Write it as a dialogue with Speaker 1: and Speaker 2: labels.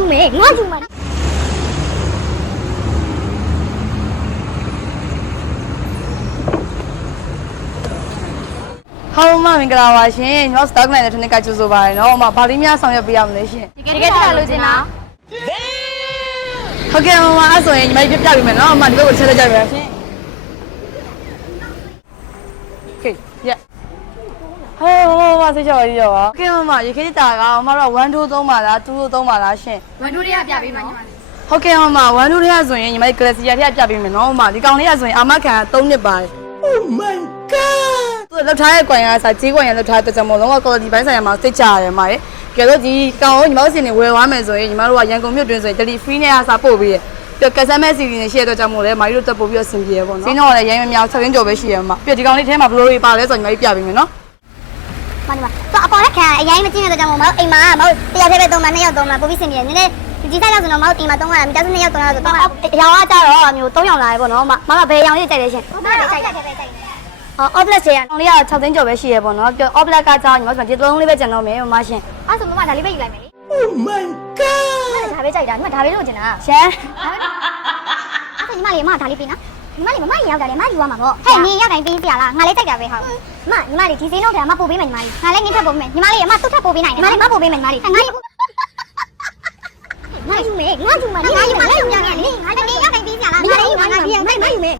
Speaker 1: ယူမယ်ငါယူမယ်
Speaker 2: ဟောမမင်္ဂလာပါရှင်ညော့စတောက်နိုင်တဲ့ထနစ်ကကြိုဆိုပါရနော်အမဘာလေးများဆောင်ရွက်ပေးရမလဲရှင်
Speaker 1: တကယ်တကယ်တက်လာလို့ရှင်လား
Speaker 2: ဟုတ်ကဲ့အမအဲ့ဆိုရင်ညီမပြပြပေးမယ်နော်အမဒီဘက်ကိုချက်လက်ကြပါရှင် Okay yeah ဟဲ့ဟိုမဆေးကြော်ပါဆေးကြော်ပါကဲမမရေခဲတာကမမတော့1 2 3ပါလား2 2 3ပါလားရှင်
Speaker 1: ဝန်ထိုးတွေကပြပေးမှာညီမလေး
Speaker 2: ဟုတ်ကဲ့မမ1 2 3ရဆိုရင်ညီမလေးဂလက်စီယာထက်ပြပေးမယ်နော်မမဒီကောင်လေးရဆိုရင်အာမခံ3နှစ်ပါတယ် Oh my god သူလောက်ထားရဲ့ကွန်ရဆာကြီးကွန်ရလောက်ထားတဲ့ကြောင့်မလုံးဝ quality ဘိုင်းဆိုင်ရာမှာစိတ်ကြရတယ်မမရေကဲတော့ဒီကောင်ကိုညီမတို့စင်နေဝယ်သွားမယ်ဆိုရင်ညီမတို့ကရန်ကုန်မြို့တွင်းဆိုရင် delivery free နဲ့အစားပို့ပေးရပြကစားမဲ့စီစဉ်နေရှိရတော့ကြောင့်မို့လဲမာရီတို့တက်ပို့ပြီးတော့ဆင်ပြေရပေါ့နော်။ဈေးနှုန်းကလည်းရိုင်းမမြောက်ချက်ရင်းကျော်ပဲရှိရမှာ။ပြဒီကောင်လေးထဲမှာဘလိုတွေပါလဲဆိုတော့ညီမကြီးပြပေးမယ်နော်။
Speaker 1: မညီမတော့အပေါ်လက်ခံအရင်မကြည့်နေတဲ့ကြောင့်မဟုတ်အိမ်မှာမဟုတ်တယောက်တည်းပဲသုံးမှာနှစ်ယောက်သုံးမှာပိုပြီးစင်ပြေနည်းနည်းဒီဆိုင်လောက်ဆိုတော့မဟုတ်အိမ်မှာသုံးရတာမိသားစုနှစ်ယောက်သုံးရတာဆိုတော့ရောင်ကကြတော့အမျိုး၃ရောင်လာရေပေါ့နော်မမဘယ်ရောင်လေးကြိုက်လဲရှင်ဟုတ်ပါပဲကြိုက်တယ်ပဲကြိုက်တယ်အော် offlet ဆေးရ
Speaker 2: ကောင်လေးက6သိန်းကျော်ပဲရှိရပေါ့နော်ပြ offlet ကကြောင့်ညီမတို့ဒီသုံးလေးပဲကျန်တော့မယ်မမရှင်
Speaker 1: အဲ့ဆိုမမဒါလေးပဲယူလိုက်မယ်လေ Oh my god ဒါပဲကြိုက်တာညီမဒါပဲလို့ကျင်တာ
Speaker 2: ရှမ်း
Speaker 1: အဲ့ညီမလေးမဒါလေးပေးနော် ညီမလေးမမရောက်တာလေမယူရမှာပေါ့ဟဲ့နေရောက်တိုင်းပေးပြလားငါလေးကြိုက်တာပဲဟုတ်မညီမလေးဒီစင်းတော့တယ်အမပို့ပေးမယ်ညီမလေးငါလည်းနင်းထပ်ပို့ပေးမယ်ညီမလေးအမသူ့ထပ်ပို့ပေးနိုင်တယ်ညီမလေးမပို့ပေးမယ်ညီမလေးငါလေးငါယူမယ်ငါယူမယ်ငါယူမ